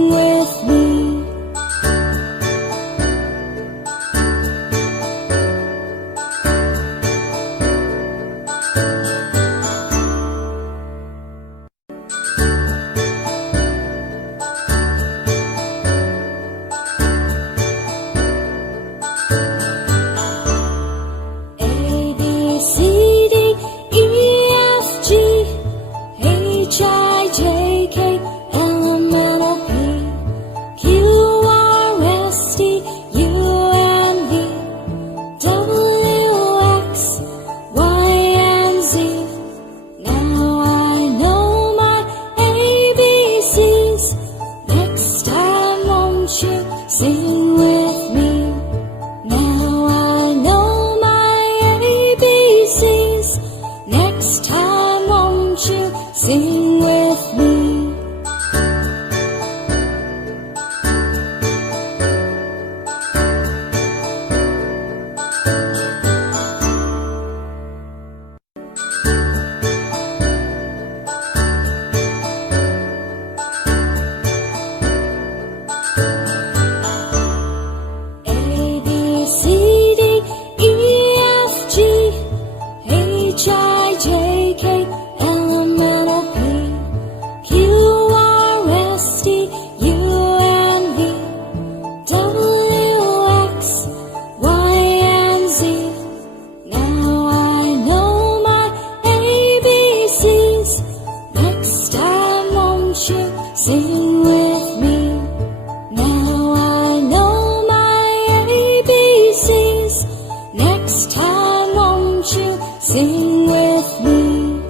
Sing with me. Sing with me. Now I know my ABCs. Next time, won't you sing with me? Sing with me. Now I know my ABCs. Next time, won't you sing with me?